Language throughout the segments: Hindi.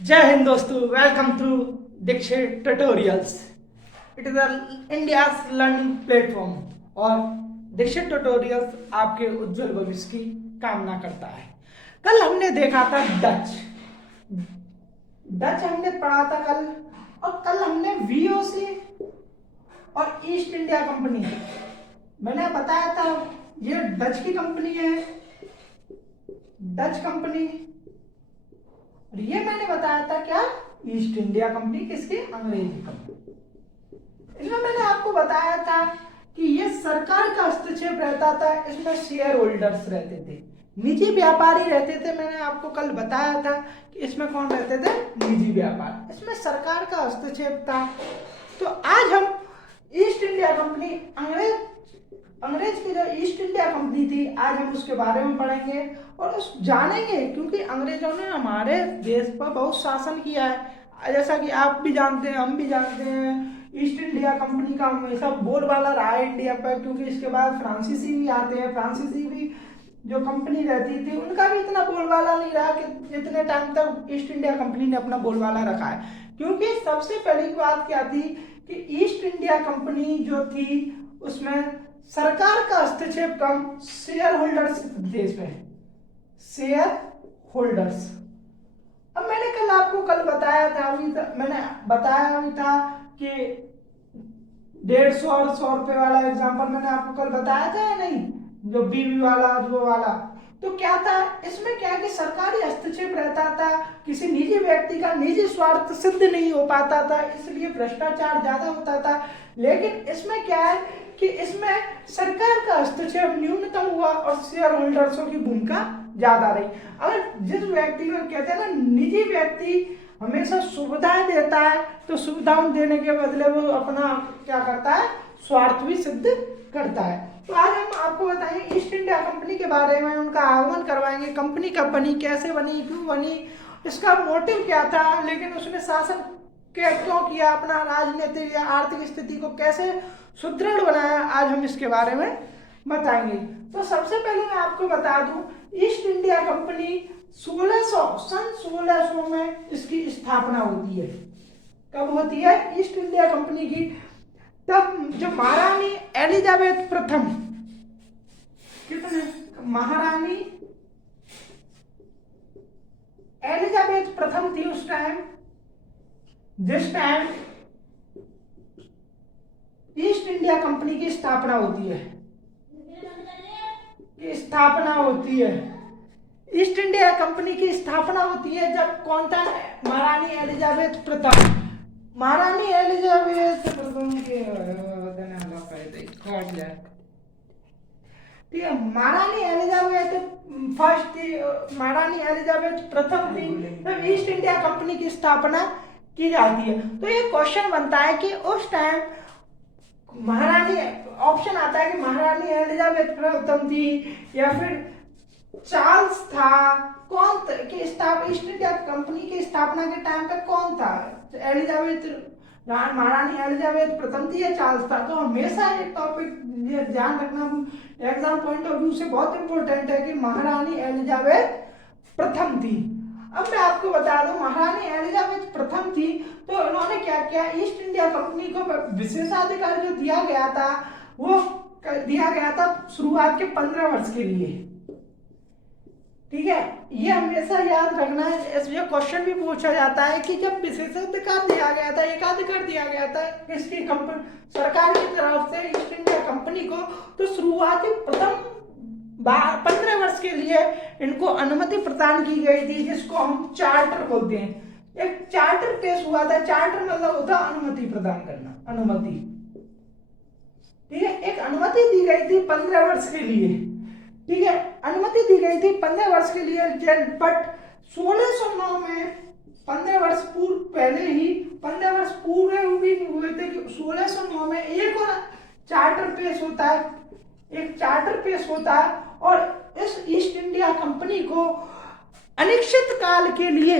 जय हिंद दोस्तों, welcome to Dixit tutorials. It is India's learning platform और दीक्षित ट्यूटोरियल्स आपके उज्जवल भविष्य की कामना करता है। कल हमने देखा था डच डच हमने पढ़ा था कल, और कल हमने वीओसी और ईस्ट इंडिया कंपनी मैंने बताया था। ये डच की कंपनी है, डच कंपनी। और ये मैंने बताया था क्या, ईस्ट इंडिया कंपनी, किसकी? अंग्रेजी कंपनी। इसमें मैंने आपको बताया था कि ये सरकार का हस्तक्षेप रहता था, इसमें शेयर होल्डर्स रहते थे, निजी व्यापारी रहते थे। मैंने आपको कल बताया था कि इसमें कौन रहते थे? निजी व्यापार। इसमें सरकार का हस्तक्षेप था। तो आज हम ईस्ट इंडिया कंपनी, अंग्रेज की जो ईस्ट इंडिया कंपनी थी, आज हम उसके बारे में पढ़ेंगे और उस जानेंगे, क्योंकि अंग्रेजों ने हमारे देश पर बहुत शासन किया है। जैसा कि आप भी जानते हैं, हम भी जानते हैं, ईस्ट इंडिया कंपनी का हमेशा बोलबाला रहा है इंडिया पर, क्योंकि इसके बाद फ्रांसीसी भी आते हैं। फ्रांसीसी भी जो कंपनी रहती थी, उनका भी इतना बोलबाला नहीं रहा कि जितने टाइम तक ईस्ट इंडिया कंपनी ने अपना बोलबाला रखा है। क्योंकि सबसे पहली बात क्या थी कि ईस्ट इंडिया कंपनी जो थी उसमें सरकार का हस्तक्षेप कम, शेयर होल्डर्स देश में, शेयर होल्डर्स। अब मैंने कल आपको बताया था, मैंने बताया भी था कि 150 और 100 रुपए वाला एग्जांपल मैंने आपको कल बताया था या नहीं, जो बीवी वाला वो वाला। तो क्या था इसमें, क्या कि सरकारी हस्तक्षेप रहता था, किसी निजी व्यक्ति का निजी स्वार्थ सिद्ध नहीं हो पाता था, इसलिए भ्रष्टाचार ज्यादा होता था। लेकिन इसमें क्या है कि इसमें सरकार का हस्तक्षेप न्यूनतम हुआ और शेयर होल्डर्सों की भूमिका ज्यादा रही। अगर जिस व्यक्ति को कहते हैं ना, निजी व्यक्ति हमेशा सुविधाएं देता है, तो सुविधाओं देने के बदले वो अपना क्या करता है, स्वार्थ भी सिद्ध करता है। तो आज हम आपको बताएंगे ईस्ट इंडिया कंपनी के बारे में, उनका आगमन करवाएंगे, कंपनी कब बनी, कैसे बनी, क्यों बनी, इसका मोटिव क्या था, लेकिन उसने शासन क्यों किया, अपना राजनीतिक या आर्थिक स्थिति को कैसे सुदृढ़ बनाया, आज हम इसके बारे में बताएंगे। तो सबसे पहले मैं आपको बता दूं, ईस्ट इंडिया कंपनी 1600 में इसकी स्थापना होती है। कब होती है ईस्ट इंडिया कंपनी की? तब जो महारानी एलिजाबेथ प्रथम, कितने, महारानी एलिजाबेथ प्रथम थी उस टाइम, जिस टाइम ईस्ट इंडिया कंपनी की स्थापना होती है, ईस्ट इंडिया कंपनी की स्थापना होती है जब कौन था? महारानी एलिजाबेथ प्रथम। महारानी एलिजाबेथ प्रथम के ठीक है, महारानी एलिजाबेथ फर्स्ट थी, महारानी एलिजाबेथ प्रथम थी, तब ईस्ट इंडिया कंपनी की स्थापना की जाती है। तो ये क्वेश्चन बनता है कि उस टाइम महारानी, ऑप्शन आता है कि महारानी एलिजाबेथ प्रथम थी या फिर चार्ल्स था, कौन कि ईस्ट इंडिया कंपनी की स्थापना के टाइम पे कौन था? एलिजाबेथ, महारानी एलिजाबेथ प्रथम थी या चार्ल्स था? तो हमेशा ये टॉपिक ध्यान रखना, एग्जाम पॉइंट ऑफ व्यू से बहुत इंपॉर्टेंट है कि महारानी एलिजाबेथ प्रथम थी। अब मैं आपको बता दूं, महारानी एलिजाबेथ प्रथम थी, तो उन्होंने क्या किया, ईस्ट इंडिया कंपनी को विशेषाधिकार जो दिया गया था, वो दिया गया था शुरुआत के 15 वर्ष के लिए। ठीक है, ये हमेशा याद रखना है। ये क्वेश्चन भी पूछा जाता है कि जब विशेषाधिकार दिया गया था, एकाधिकार दिया गया था इसकी कंपनी सरकार की तरफ से ईस्ट इंडिया कंपनी को, तो शुरुआती प्रथम 15 वर्ष के लिए इनको अनुमति प्रदान की गई थी, जिसको हम चार्टर बोलते हैं। एक चार्टर पेश हुआ था, चार्टर मतलब होता है अनुमति प्रदान करना, अनुमति। ठीक है, एक अनुमति दी गई थी 15 वर्ष के लिए। ठीक है, अनुमति दी गई थी 15 वर्ष के लिए, बट 1609 में 15 वर्ष पूर्व पहले ही 15 वर्ष पूरे भी नहीं हुए थे कि 1609 में एक और चार्टर पेश होता है, एक चार्टर पेश होता है, और इस ईस्ट इंडिया कंपनी को अनिश्चित काल के लिए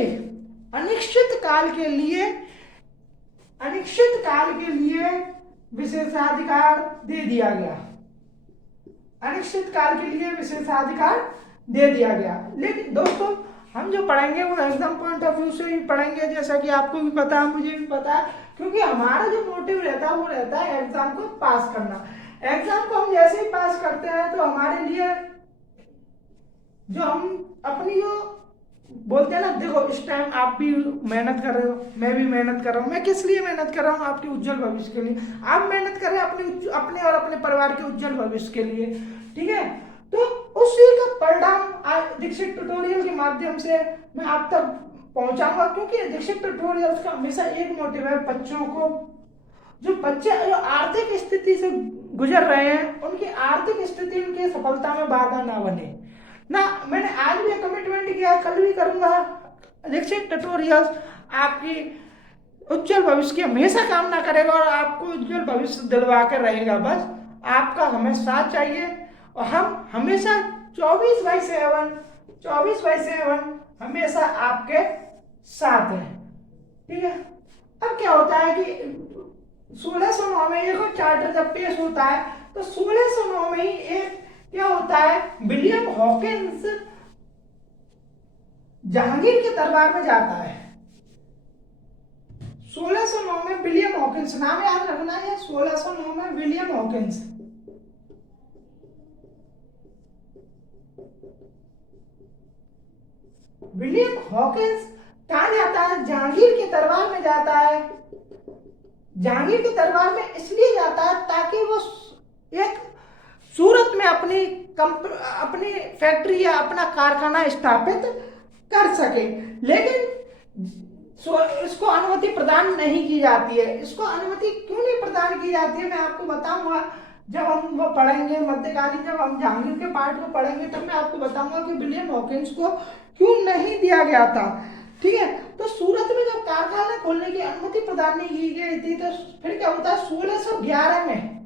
विशेषाधिकार दे दिया गया, अनिश्चित काल के लिए विशेषाधिकार दे दिया गया। लेकिन दोस्तों हम जो पढ़ेंगे वो एग्जाम पॉइंट ऑफ व्यू से ही पढ़ेंगे, जैसा कि आपको भी पता है, मुझे भी पता है, क्योंकि हमारा जो मोटिव रहता है वो रहता है एग्जाम को पास करना। एग्जाम को हम जैसे ही पास करते हैं तो हमारे लिए जो हम अपनी जो बोलते हैं ना, देखो इस टाइम आप भी मेहनत कर रहे हो, मैं भी मेहनत कर रहा हूँ। मैं किस लिए मेहनत कर रहा हूँ? आपके उज्जवल भविष्य के लिए। आप मेहनत कर रहे हैं अपने और अपने परिवार के उज्जवल भविष्य के लिए, ठीक है। तो उसी का परिणाम आज दीक्षित ट्यूटोरियल के माध्यम से मैं आप तक पहुंचाऊंगा, क्योंकि दीक्षित ट्यूटोरियल का हमेशा एक मोटिव है, बच्चों को, जो बच्चे जो आर्थिक स्थिति से गुजर रहे हैं, उनकी आर्थिक स्थिति उनकी सफलता में बाधा ना बने ना। मैंने आज भी कमिटमेंट किया, कल भी करूंगा। दीक्षित ट्यूटोरियल्स आपकी उज्जवल भविष्य की हमेशा कामना करेगा और आपको उज्जवल भविष्य दिलवा कर रहेगा। बस आपका हमें साथ चाहिए और हम हमेशा 24/7 हमेशा आपके साथ हैं, ठीक है। अब क्या होता है कि 1609 में एक चार्टर जब पेश होता है तो 1609 में ही एक क्या होता है, विलियम हॉकिंस जहांगीर के दरबार में जाता है। 1609 में विलियम हॉकिंस, नाम याद रखना है, 1609 में विलियम हॉकिंस। विलियम हॉकिंस कहाँ जाता है? जहांगीर के दरबार में जाता है। जहांगीर के दरबार में इसलिए जाता है ताकि वो एक सूरत में अपनी फैक्ट्री या अपना कारखाना स्थापित कर सके, लेकिन इसको अनुमति प्रदान नहीं की जाती है। इसको अनुमति क्यों नहीं प्रदान की जाती है मैं आपको बताऊंगा जब हम वो पढ़ेंगे मध्यकालीन, जब हम जहांगीर के पार्ट को पढ़ेंगे तब मैं आपको बताऊंगा कि विलियम हॉकिंस को क्यों नहीं दिया गया था, ठीक है। तो सूरत में जब कारखाना खोलने की अनुमति प्रदान नहीं की गई थी तो फिर क्या होता है, 1611 में,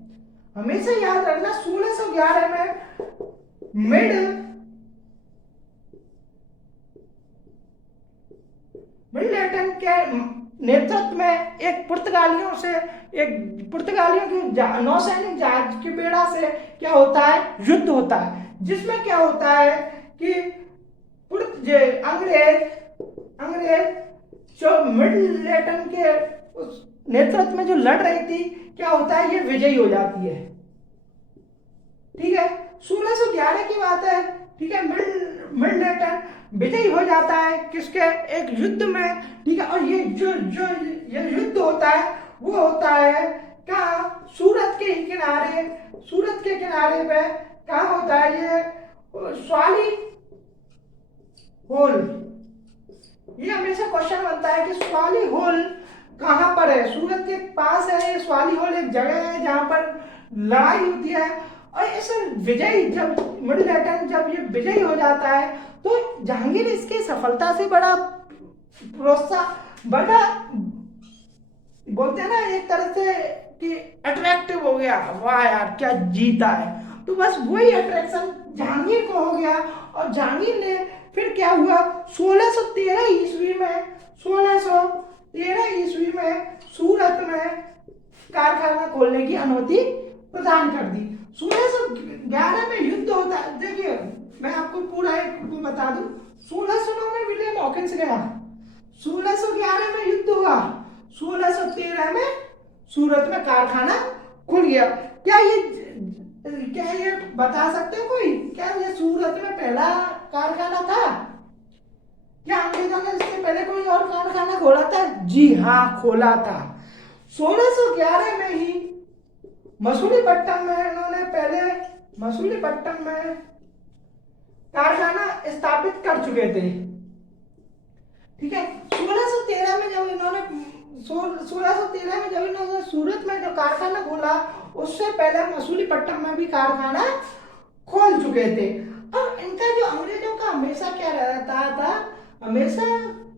हमेशा याद रखना, 1611 में मिडलटन के नेतृत्व में एक पुर्तगालियों की नौसैनिक जहाज के बेड़ा से क्या होता है, युद्ध होता है, जिसमें क्या होता है कि अंग्रेज जो मिडलटन के नेतृत्व में जो लड़ रही थी, क्या होता है, ये विजयी हो जाती है, ठीक है। 1611 की बात है, ठीक है। मिडलटन विजयी हो जाता है किसके, एक युद्ध में, ठीक है। और ये जो ये युद्ध होता है वो होता है कहाँ, सूरत के किनारे पे कहाँ होता है, ये स्वाली होल। ये हमेशा क्वेश्चन बनता है कि स्वाली होल कहाँ पर है। सूरत के पास है स्वाली होल, एक जगह है जहां पर लड़ाई होती है। और ऐसे विजयी जब मिडलटन जब ये विजयी हो जाता है तो जहांगीर इसकी सफलता से बड़ा बोलते हैं ना एक तरह से कि अट्रैक्टिव हो गया, वाह यार क्या जीता है। तो बस वही अट्रैक्शन जहांगीर को हो गया और जहांगीर ने फिर क्या हुआ, 1613 ईस्वी में सूरत में कारखाना खोलने की अनुमति प्रदान कर दी। 1611 में युद्ध होता है, देखिए मैं आपको पूरा एक बता दूं, 1609 में विलियम हॉकिंस गया, 1611 में युद्ध हुआ, 1613 में सूरत में कारखाना खुल गया। क्या ये बता सकते हो कोई, क्या ये सूरत में पहला कारखाना था? क्या अंग्रेजों ने इससे पहले कोई और कारखाना खोला था? जी हाँ, खोला था। 1611 में ही मसूलीपट्टनम में इन्होंने कारखाना स्थापित कर चुके थे, ठीक है। 1613 में जब इन्होंने सूरत में जो कारखाना खोला, उससे पहले मसूलीपट्टनम में भी कारखाना खोल चुके थे। अब इनका जो अंग्रेजों का हमेशा क्या रहता था, हमेशा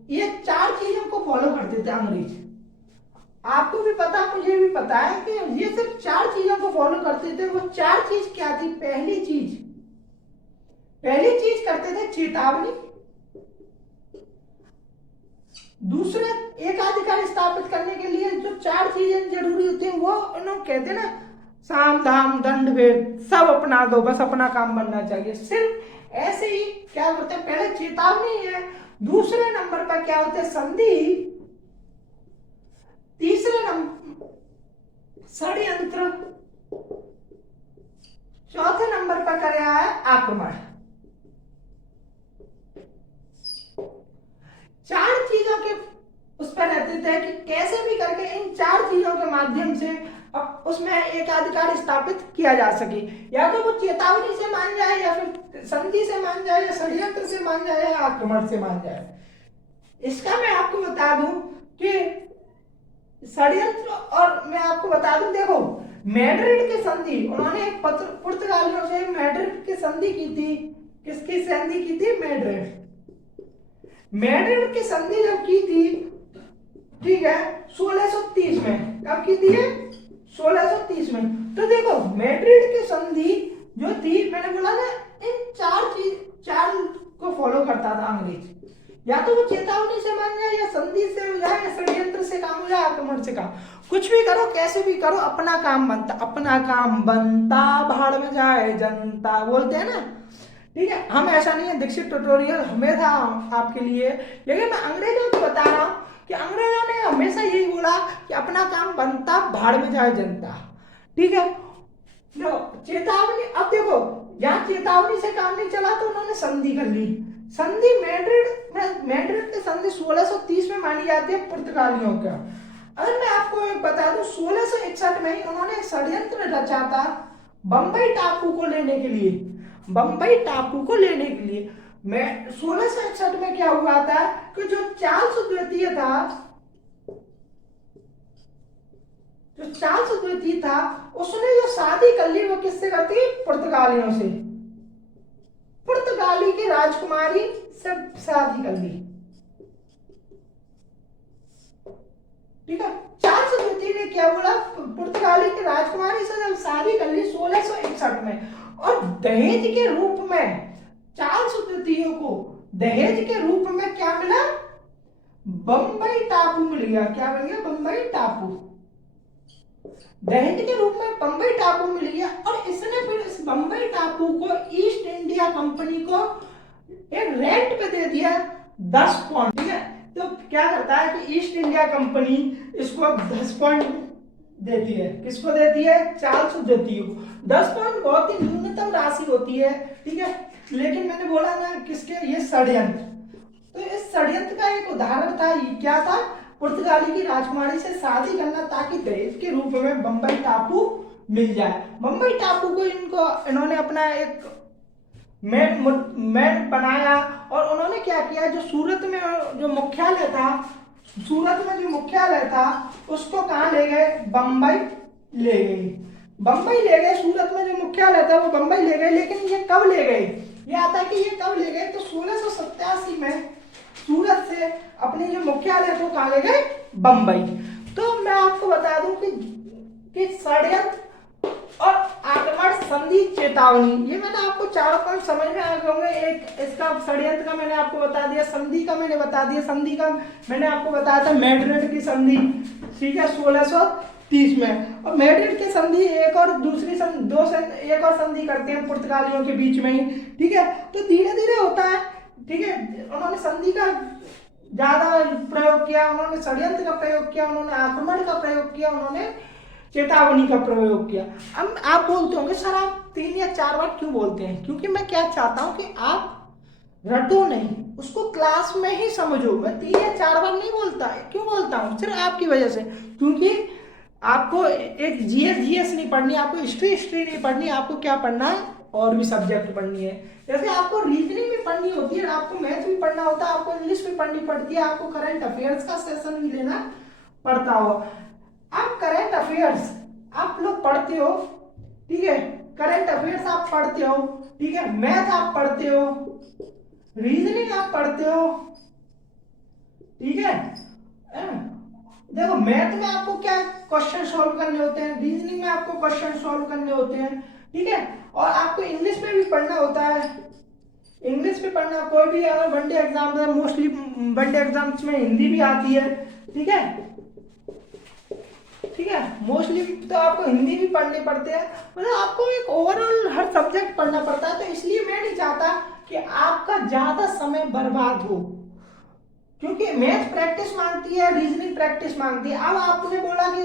ये 4 चीजों को फॉलो करते थे अंग्रेज। आपको भी पता, मुझे भी पता है कि ये सिर्फ 4 चीजों को फॉलो करते थे। वो 4 चीज क्या थी? पहली चीज करते थे चेतावनी, दूसरा एकाधिकार स्थापित करने के लिए जो 4 चीजें जरूरी होती हैं वो उन्होंने कहते ना, साम दाम दंड भेद सब अपना दो, बस अपना काम बनना चाहिए। सिर्फ ऐसे ही क्या करते हैं, पहले चेतावनी है, दूसरे नंबर पर क्या होते हैं? संधि। तीसरे नंबर षड्यंत्र। चौथे नंबर पर क्या है? आक्रमण। चार चीजों के उस पर रहते थे कि कैसे भी करके इन चार चीजों के माध्यम से अब उसमें एक अधिकार स्थापित किया जा सके। या तो वो चेतावनी से मान जाए, या फिर संधि से मान जाए, या षड्यंत्र से मान जाए, या आक्रमण से मान जाए। इसका मैं आपको बता दूं कि षड्यंत्र, और मैं आपको बता दूं, देखो मैड्रिड की संधि, उन्होंने पुर्तगालियों से मैड्रिड की संधि की थी। किसकी संधि की थी? मैड्रिड। मैड्रिड की संधि जब की थी, ठीक है, 1630 में। कब की थी है? 1630 में। तो देखो मैड्रिड की संधि जो थी, मैंने बोला ना, इन चार को फॉलो करता था अंग्रेज। या तो वो चेतावनी से मान जाए, या संधि से हो जाए, या षड्यंत्र से काम हो जाए, आक्रमण से काम, कुछ भी करो, कैसे भी करो, अपना काम बनता, अपना काम बनता, भाड़ में जाए जनता, बोलते हैं ना। ठीक है, हम ऐसा नहीं है, दीक्षित ट्यूटोरियल हमेशा आपके लिए, लेकिन मैं अंग्रेजों को बता रहा हूं कि अंग्रेजों ने हमेशा यही बोला कि अपना काम बनता, भाड़ में जाए जनता। ठीक है, चेतावनी। अब देखो, जहां चेतावनी से काम नहीं चला तो उन्होंने संधि कर ली। संधि मैड्रिड की संधि 1630 में मानी जाती है पुर्तगालियों का। अगर मैं आपको एक बता दूं, 1661 में उन्होंने षड्यंत्र रचा था बंबई टापू को लेने के लिए। बंबई टापू को लेने के लिए मैं 1661 में क्या हुआ था कि जो चार्ल्स द्वितीय था, उसने जो शादी कर ली वो किससे करती? पुर्तगालियों से। पुर्तगाली की राजकुमारी से शादी कर ली। ठीक है, चार्ल्स द्वितीय ने क्या बोला? पुर्तगाली की राजकुमारी से जब शादी कर ली 1661 में, और दहेज के रूप में चार्ल्स द्वितीय को दहेज के रूप में क्या मिला? बंबई टापू मिल गया। क्या मिल गया? बंबई टापू। दहेज के रूप में बंबई टापू मिल गया, और इसने फिर इस बंबई टापू को ईस्ट इंडिया कंपनी को एक रेंट पे दे दिया 10 पौंड। ठीक है, तो क्या करता है कि ईस्ट इंडिया कंपनी इसको 10 पौंड देती है। किसको देती है? चार्ल्स द्वितीय को। 10 पौंड बहुत ही न्यूनतम राशि होती है। ठीक है, लेकिन मैंने बोला ना किसके? ये षड्यंत्र। तो इस षड्यंत्र का एक उदाहरण था, ये क्या था? पुर्तगाली की राजकुमारी से शादी करना ताकि दहेज के रूप में बंबई टापू मिल जाए। बंबई टापू को इन्होंने अपना एक मैन बनाया, और उन्होंने क्या किया, जो सूरत में जो मुख्यालय था उसको कहाँ ले गए? बंबई ले गए। बंबई ले गए, सूरत में जो मुख्यालय था वो बंबई ले गए। लेकिन ये कब ले गए? ये आता है कि ये कब ले गए, तो 1687 में सूरत से अपनी जो मुख्यालय को कहाँ ले गए? बंबई। तो मैं आपको बता दूं कि षड्यंत्र और आक्रमण, संधि, चेतावनी, ये मैंने आपको चारों पॉइंट समझ में आ गए होंगे। एक इसका षड्यंत्र का मैंने आपको बता दिया, संधि का मैंने बता दिया, संधि का मैंने आपको बताया था मैड्रिड की संधि। ठीक है, 1630 में। और मैड्रिड की संधि एक और संधि करते हैं पुर्तगालियों के बीच में ही। ठीक है, तो धीरे धीरे होता है। ठीक है, उन्होंने संधि का ज्यादा प्रयोग किया, उन्होंने षड्यंत्र का प्रयोग किया, उन्होंने आक्रमण का प्रयोग किया, उन्होंने चेतावनी का प्रयोग किया। अब आप बोलते होंगे सर आप 3 या 4 बार क्यों बोलते हैं? क्योंकि मैं क्या चाहता हूं कि आप रटो नहीं, उसको क्लास में ही समझो। मैं 3 या 4 बार नहीं बोलता। क्यों बोलता हूँ? सिर्फ आपकी वजह से, क्योंकि आपको एक जीएस नहीं पढ़नी, आपको हिस्ट्री नहीं पढ़नी, आपको क्या पढ़ना है? और भी सब्जेक्ट पढ़नी है। जैसे आपको रीजनिंग भी पढ़नी होती है, आपको मैथ भी पढ़ना होता है, आपको इंग्लिश भी पढ़नी पड़ती है, आपको करंट अफेयर्स का सेशन भी लेना पड़ता हो। आप करंट अफेयर्स आप लोग पढ़ते हो, ठीक है, करंट अफेयर्स आप पढ़ते हो, ठीक है, मैथ आप पढ़ते हो, रीजनिंग आप पढ़ते हो, ठीक है। देखो मैथ में आपको क्या क्वेश्चन सॉल्व करने होते हैं, रीजनिंग में आपको क्वेश्चन सॉल्व करने होते हैं, ठीक है, और आपको इंग्लिश में भी पढ़ना होता है। इंग्लिश में पढ़ना, कोई भी अगर वनडे एग्जाम है, मोस्टली वनडे एग्जाम्स में हिंदी भी आती है, ठीक है, ठीक है, मोस्टली तो आपको हिंदी भी पढ़ने पड़ते हैं। मतलब आपको एक ओवरऑल हर सब्जेक्ट पढ़ना पड़ता है। तो इसलिए मैं नहीं चाहता कि आपका ज्यादा समय बर्बाद हो। क्योंकि मैथ प्रैक्टिस मांगती है, रीजनिंग प्रैक्टिस मांगती है। अब आपने बोला कि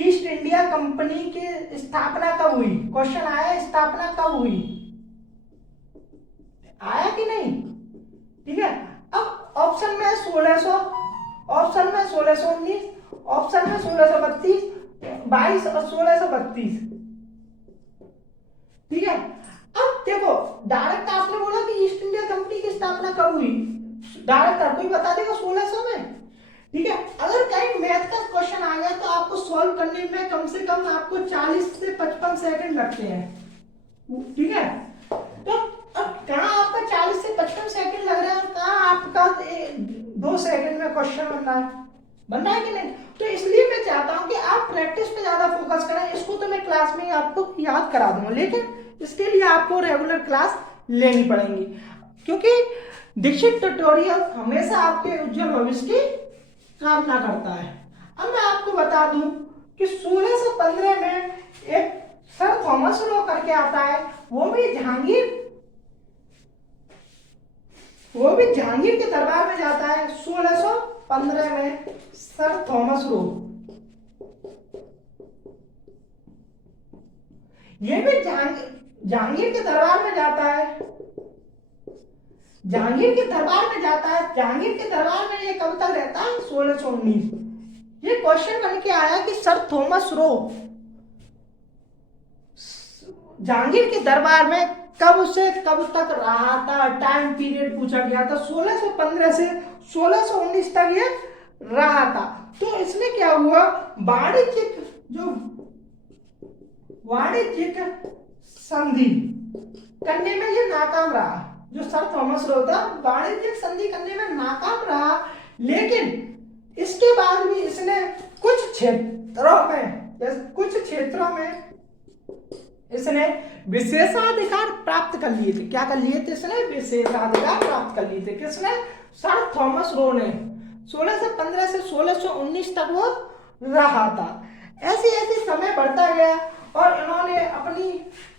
ईस्ट इंडिया कंपनी की स्थापना कब हुई, क्वेश्चन आया स्थापना कब हुई, आया कि नहीं? ठीक है, अब ऑप्शन में 1600, ऑप्शन में 1619, ऑप्शन में 1632, 22 और 1632। ठीक है, अब देखो डायरेक्ट आपने बोला कि ईस्ट इंडिया कंपनी की स्थापना कब हुई, डायरेक्ट हर कोई बता देगा 1600 में। ठीक है, अगर कहीं मैथ का क्वेश्चन आ गया तो आपको सॉल्व करने में कम से कम आपको 40 से 55 सेकंड लगते हैं। ठीक है, तो अब कहाँ आपका 40 से 55 सेकंड लग रहा है और कहाँ आपका 2 सेकंड में क्वेश्चन बन रहा है कि नहीं? तो इसलिए मैं चाहता हूं कि आप प्रैक्टिस पे ज्यादा फोकस करें। इसको तो मैं क्लास में ही आपको याद करा दूंगा, लेकिन इसके लिए आपको रेगुलर क्लास लेनी पड़ेगी, क्योंकि दीक्षित ट्यूटोरियल हमेशा आपके उज्जवल भविष्य की कामना करता है। अब मैं आपको बता दूं कि 1615 में एक सर थॉमस लो करके आता है, वो भी जहांगीर के दरबार में जाता है 1615 में। सर थॉमस लो ये भी जहांगीर के दरबार में जाता है, जहांगीर के दरबार में ये कब तक रहता है, 1619। ये क्वेश्चन बन के आया कि सर थॉमस रो जहांगीर के दरबार में कब से कब तक रहा था, टाइम पीरियड पूछा गया था। 1615 से 1619 तक ये रहा था। तो इसमें क्या हुआ, वाणिज्यिक संधि करने में ये नाकाम रहा। जो सर थॉमस रो था वाणिज्यिक संधि करने में नाकाम रहा, लेकिन इसके बाद भी इसने कुछ क्षेत्रों में इसने विशेषाधिकार प्राप्त कर लिए थे। क्या कर लिए थे इसने, विशेषाधिकार प्राप्त कर लिए थे। किसने, सर थॉमस रो ने। 1615 से 1619 तक वो रहा था। ऐसे ऐसे समय बढ़ता गया और इन्होंने अपनी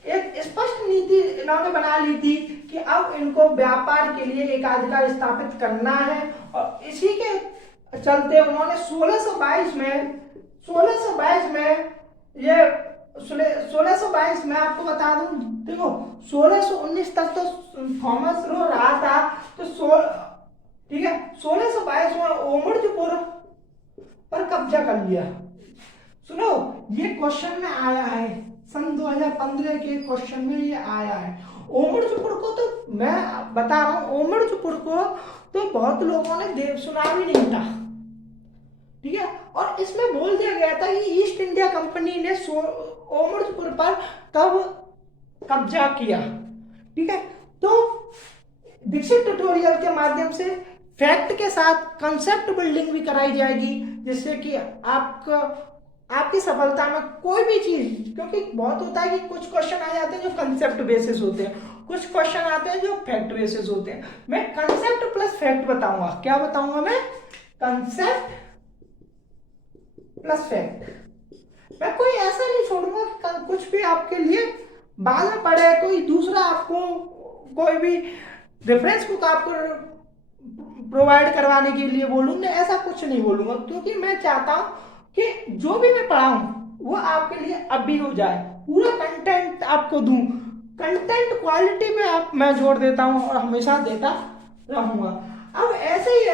एक स्पष्ट नीति इन्होंने बना ली थी कि अब इनको व्यापार के लिए एकाधिकार स्थापित करना है, और इसी के चलते उन्होंने 1622 में आपको बता दूं, देखो 1619 तक तो थॉमस रो रहा था, तो ठीक है 1622 में ओमड़पुर पर कब्जा कर लिया। सुनो, ये क्वेश्चन में आया है, सन 2015 के क्वेश्चन में ये आया है। ओमड़पुर को तो मैं बता रहा हूं, ओमड़पुर को तो बहुत लोगों ने सुना भी नहीं था। ठीक है, और इसमें बोल दिया गया था कि ईस्ट इंडिया कंपनी ने ओमड़पुर पर कब कब्जा किया। ठीक है, तो दीक्षित ट्यूटोरियल के माध्यम से फैक्ट के साथ कंसेप्ट बिल्डिंग भी कराई जाएगी, जिससे कि आपकी सफलता में कोई भी चीज, क्योंकि बहुत होता है कि कुछ क्वेश्चन आ जाते हैं जो कंसेप्ट बेसिस होते हैं, कुछ क्वेश्चन आते हैं जो फैक्ट बेसिस होते हैं। मैं कंसेप्ट प्लस फैक्ट बताऊंगा। क्या बताऊंगा मैं, कंसेप्ट प्लस फैक्ट। मैं कोई ऐसा नहीं छोड़ूंगा कि कुछ भी आपके लिए बाद में पढ़े, कोई दूसरा आपको कोई भी रेफरेंस बुक आपको प्रोवाइड करवाने के लिए बोलूंगा, ऐसा कुछ नहीं बोलूंगा, क्योंकि मैं चाहता हूं कि जो भी मैं पढ़ाऊं वो आपके लिए अभी हो जाए, पूरा कंटेंट आपको दूं। कंटेंट क्वालिटी पे मैं जोर देता हूं और हमेशा देता रहूंगा। अब ऐसे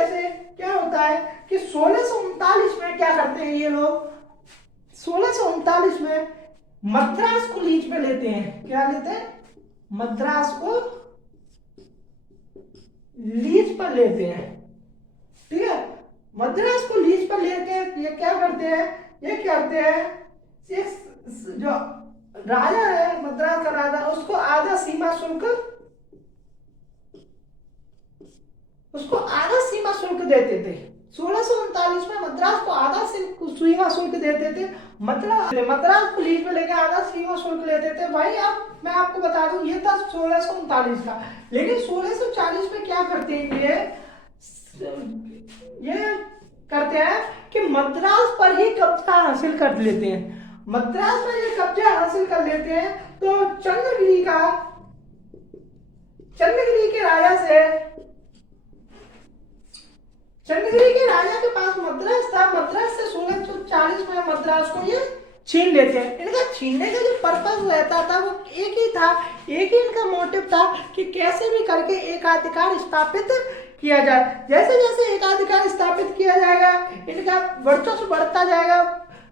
क्या होता है कि 1639 में क्या करते हैं ये लोग, 1639 में मद्रास को लीज पे लेते हैं। क्या लेते हैं, मद्रास को लीज पर लेते हैं। ठीक है, मद्रास को लीज पर लेके ये क्या करते हैं, जो राजा है मद्रास का राजा, उसको आधा सीमा शुल्क देते थे। 1639 में मद्रास को आधा सीमा शुल्क देते थे, मतलब मद्रास को लीज में लेकर आधा सीमा शुल्क लेते थे। भाई अब मैं आपको बता दूं, ये था 1639 का। लेकिन 1640 में क्या करते हैं ये करते हैं कि मद्रास पर ही कब्जा हासिल कर लेते हैं। मद्रास पर ये कब्जा हासिल कर लेते हैं, तो चंद्रगिरी के राजा से चंद्रगिरी के राजा के पास मद्रास था, मद्रास से 1640 में मद्रास को ये छीन लेते हैं। इनका छीनने का जो पर्पस रहता था वो एक ही था, एक ही इनका मोटिव था कि कैसे भी करके एकाधिकार स्थापित किया जाए। जैसे जैसे एकाधिकार स्थापित किया जाएगा इनका वर्चस्व बढ़ता जाएगा,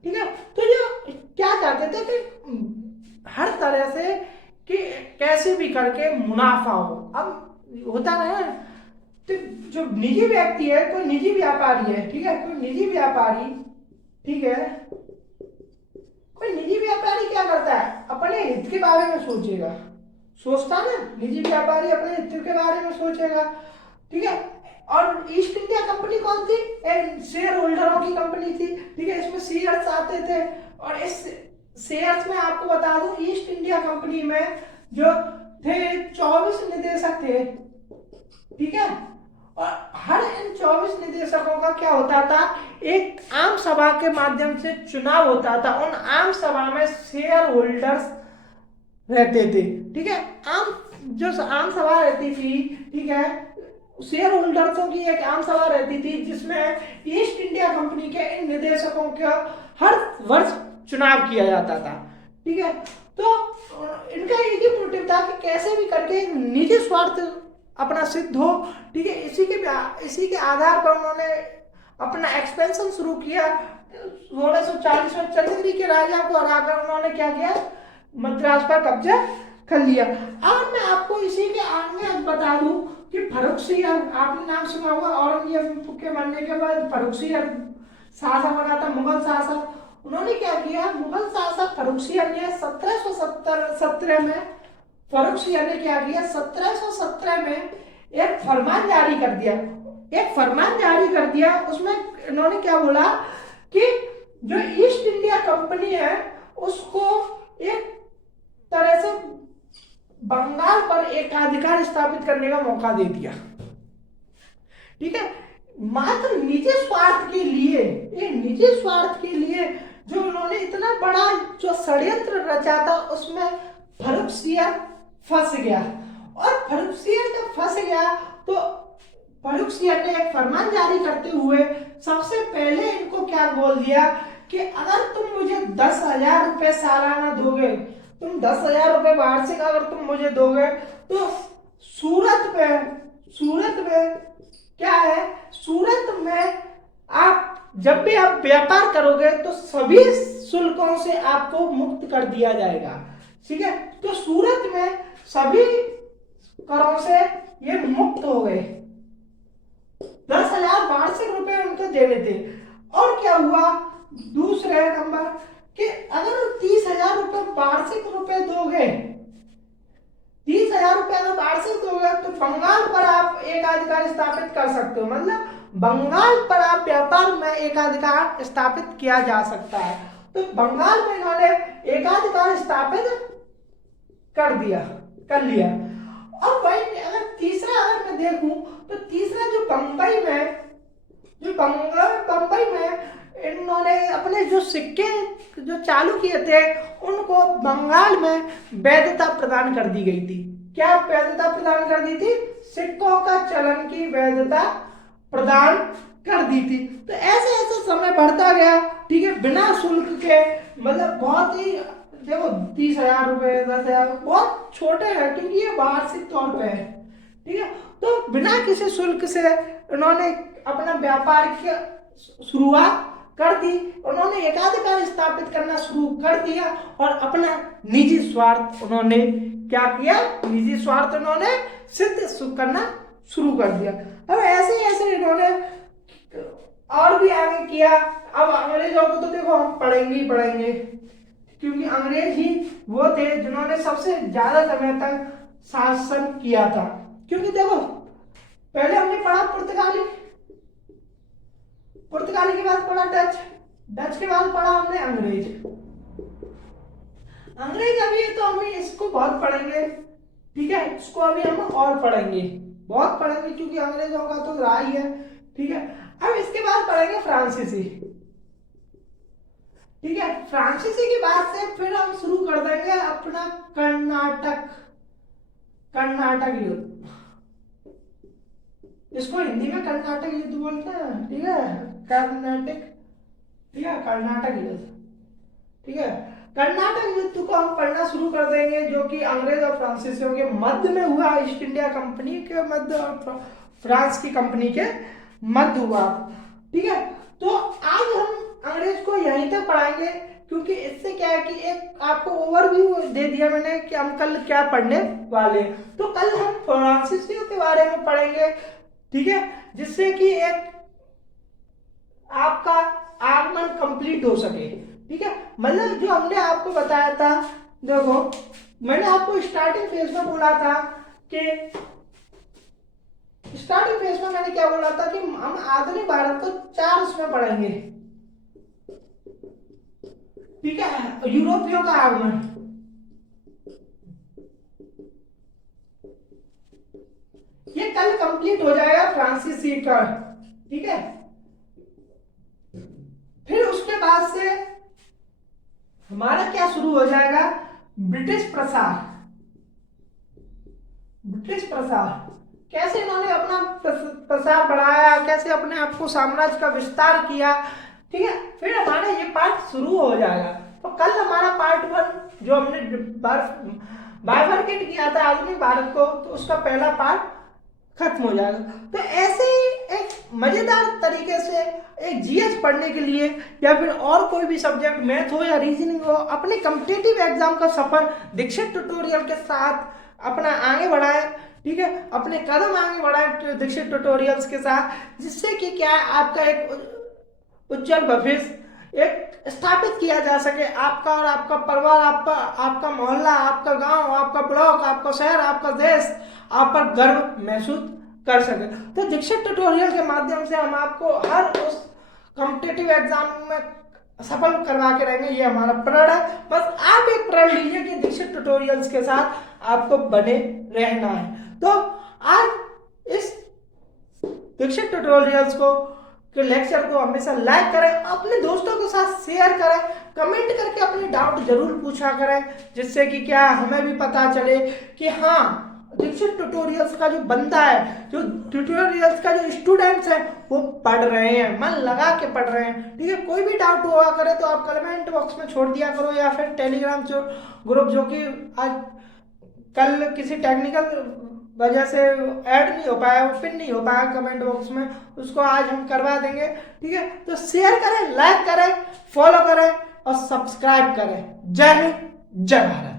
ठीक है। तो जो क्या चाहते थे कि हर तरह से कि कैसे भी करके मुनाफा हो। अब होता है तो जो निजी व्यक्ति है, कोई निजी व्यापारी है, ठीक है, कोई निजी व्यापारी, ठीक है, कोई निजी व्यापारी क्या करता है, अपने हित के बारे में सोचेगा, सोचता ना, निजी व्यापारी अपने हित के बारे में सोचेगा, ठीक है। और ईस्ट इंडिया कंपनी कौन थी, शेयर होल्डरों की कंपनी थी, ठीक है। इसमें शेयर्स आते थे और इस शेयर्स में आपको बता दूं ईस्ट इंडिया कंपनी में जो थे 24 निदेशक थे, ठीक है। और हर इन 24 निदेशकों का क्या होता था, एक आम सभा के माध्यम से चुनाव होता था। उन आम सभा में शेयर होल्डर्स रहते थे, ठीक है। जो आम सभा रहती थी, ठीक है, शेयर होल्डर्सों की एक आम सभा रहती थी जिसमें ईस्ट इंडिया कंपनी के इन निदेशकों का हर वर्ष चुनाव किया जाता था, ठीक है। तो इनका एक ही मोटिव था कि कैसे भी करके निजी स्वार्थ अपना सिद्ध हो, ठीक है। इसी के आधार पर उन्होंने अपना एक्सपेंशन शुरू किया। 1640 में चंद्रगिरी के राजा को हराकर उन्होंने क्या किया, मद्रास पर कब्जा कर लिया। अब मैं आपको इसी के आगे बता दूं कि फर्रुखसिंह, आपने नाम सुना होगा, औरंगजेब के मरने के बाद फर्रुखसिंह शासक बना था, मुगल शासक। उन्होंने क्या किया, मुगल शासक फर्रुखसिंह ने 1717 में फर्रुखसिंह ने क्या किया, 1717 में एक फरमान जारी कर दिया। एक फरमान जारी कर दिया, उसमें इन्होंने क्या बोला कि जो ईस्ट इंडिया कंपनी है उसको एक तरह से बंगाल पर एकाधिकार स्थापित करने का मौका दे दिया, ठीक है। मात्र निजी स्वार्थ के लिए, ये निजी स्वार्थ के लिए जो उन्होंने इतना बड़ा जो षड्यंत्र रचा था उसमें फर्रुखसिंह फंस गया। और फर्रुखसिंह जब फंस गया तो फर्रुखसिंह ने एक फरमान जारी करते हुए सबसे पहले इनको क्या बोल दिया कि अगर तुम मुझे 10,000 रुपए सालाना दोगे, तुम 10,000 रुपए वार्षिक अगर तुम मुझे दोगे तो सूरत में क्या है, सूरत में आप जब भी आप व्यापार करोगे तो सभी शुल्कों से आपको मुक्त कर दिया जाएगा, ठीक है। तो सूरत में सभी करों से ये मुक्त हो गए। 10,000 वार्षिक रुपए उनको देने थे। और क्या हुआ, दूसरे नंबर कि अगर 30,000 रुपए वार्षिक रुपए दोगे, 30,000 रुपए अगर वार्षिक दोगे तो बंगाल पर आप एकाधिकार स्थापित कर सकते हो, मतलब बंगाल पर आप व्यापार में एकाधिकार स्थापित किया जा सकता है। तो बंगाल में इन्होंने एकाधिकार स्थापित कर लिया। अब भाई अगर तीसरा मैं देखूं तो तीसरा जो बंबई में इन्होंने अपने जो सिक्के जो चालू किए थे उनको बंगाल में वैधता प्रदान कर दी गई थी। क्या वैधता प्रदान कर दी थी, सिक्कों का चलन की वैधता प्रदान कर दी थी। तो ऐसे ऐसे समय बढ़ता गया, ठीक है, बिना शुल्क के, मतलब बहुत ही देखो 30,000 रुपए 10,000 बहुत छोटे हैं क्योंकि ये वार्षिक तौर पे है, ठीक है। तो बिना किसी शुल्क से उन्होंने अपना व्यापार की शुरुआत कर दी, उन्होंने एकाधिकार स्थापित करना शुरू कर दिया और अपना निजी स्वार्थ उन्होंने क्या किया, निजी स्वार्थ उन्होंने सिद्ध करना शुरू कर दिया। अब ऐसे ऐसे इन्होंने और भी आगे किया। अब अंग्रेजों को तो देखो हम पढ़ेंगे क्योंकि अंग्रेज ही वो थे जिन्होंने सबसे ज्यादा समय तक शासन किया था। क्योंकि देखो पहले हमने पढ़ा पुर्तगाली के बाद पढ़ा डच के बाद पढ़ा हमने अंग्रेज। अभी तो हम इसको बहुत पढ़ेंगे, ठीक है, इसको अभी हम और बहुत पढ़ेंगे क्योंकि अंग्रेजों का तो रहा ही है, ठीक है। अब इसके बाद पढ़ेंगे फ्रांसीसी, ठीक है। फ्रांसीसी के बाद से फिर हम शुरू कर देंगे अपना कर्नाटक युद्ध। इसको हिंदी में कर्नाटक युद्ध बोलते हैं, ठीक है, कर्नाटक, ठीक है, कर्नाटक युद्ध, ठीक है। कर्नाटक युद्ध को हम पढ़ना शुरू कर देंगे, जो कि अंग्रेज और फ्रांसीसियों के मध्य में हुआ, ईस्ट इंडिया कंपनी के मध्य और फ्रांस की कंपनी के मध्य हुआ, ठीक है। तो आज हम अंग्रेज को यहीं तक पढ़ाएंगे, क्योंकि इससे क्या है कि एक आपको ओवरव्यू दे दिया मैंने कि हम कल क्या पढ़ने वाले हैं। तो कल हम फ्रांसीसियों के बारे में पढ़ेंगे, ठीक है, जिससे कि एक आपका आगमन कंप्लीट हो सके, ठीक है। मतलब जो हमने आपको बताया था, देखो मैंने आपको स्टार्टिंग फेज में बोला था कि स्टार्टिंग फेज में मैंने क्या बोला था कि हम आधुनिक भारत को 4 उसमें पढ़ेंगे, ठीक है। यूरोपियों का आगमन, ये कल कंप्लीट हो जाएगा फ्रांसीसी का, ठीक है। फिर उसके बाद से हमारा क्या शुरू हो जाएगा, ब्रिटिश प्रसार। ब्रिटिश प्रसार कैसे इन्होंने अपना प्रसार बढ़ाया, कैसे अपने आप को साम्राज्य का विस्तार किया, ठीक है। फिर हमारा ये पार्ट शुरू हो जाएगा। तो कल हमारा पार्ट 1 जो हमने बाइफरकेट किया था आधुनिक भारत को, तो उसका पहला पार्ट खत्म हो जाएगा। तो ऐसे ही एक मजेदार तरीके से एक जीएस पढ़ने के लिए या फिर और कोई भी सब्जेक्ट, मैथ हो या रीजनिंग हो, अपने कॉम्पिटिटिव एग्जाम का सफर दीक्षित ट्यूटोरियल के साथ अपना आगे बढ़ाए, ठीक है, अपने कदम आगे बढ़ाए दीक्षित ट्यूटोरियल्स के साथ, जिससे कि क्या आपका एक उज्जवल भविष्य एक स्थापित किया जा सके। आपका और आपका परिवार, आपका मोहल्ला, आपका गांव, आपका ब्लॉक, आपका शहर, आपका देश आप पर गर्व महसूस कर सके। तो दीक्षित ट्यूटोरियल के माध्यम से हम आपको हर उस कॉम्पिटिटिव एग्जाम में सफल करवा के रहेंगे, ये हमारा प्रण है। बस आप एक प्रण लीजिए कि दीक्षित ट्यूटोरियल्स के साथ आपको बने रहना है। तो आज इस दीक्षित ट्यूटोरियल्स को के लेक्चर को हमेशा लाइक करें, अपने दोस्तों के साथ शेयर करें, कमेंट करके अपने डाउट जरूर पूछा करें, जिससे कि क्या हमें भी पता चले कि हाँ दीक्षित ट्यूटोरियल्स का जो बंदा है, जो ट्यूटोरियल्स का जो स्टूडेंट्स हैं वो पढ़ रहे हैं, मन लगा के पढ़ रहे हैं, ठीक है। कोई भी डाउट हुआ करे तो आप कमेंट बॉक्स में छोड़ दिया करो, या फिर टेलीग्राम जो ग्रुप, जो कि आज कल किसी टेक्निकल वजह से ऐड नहीं हो पाया, पिन नहीं हो पाया कमेंट बॉक्स में, उसको आज हम करवा देंगे, ठीक है। तो शेयर करें, लाइक करें, फॉलो करें और सब्सक्राइब करें। जय हिंद, जय भारत।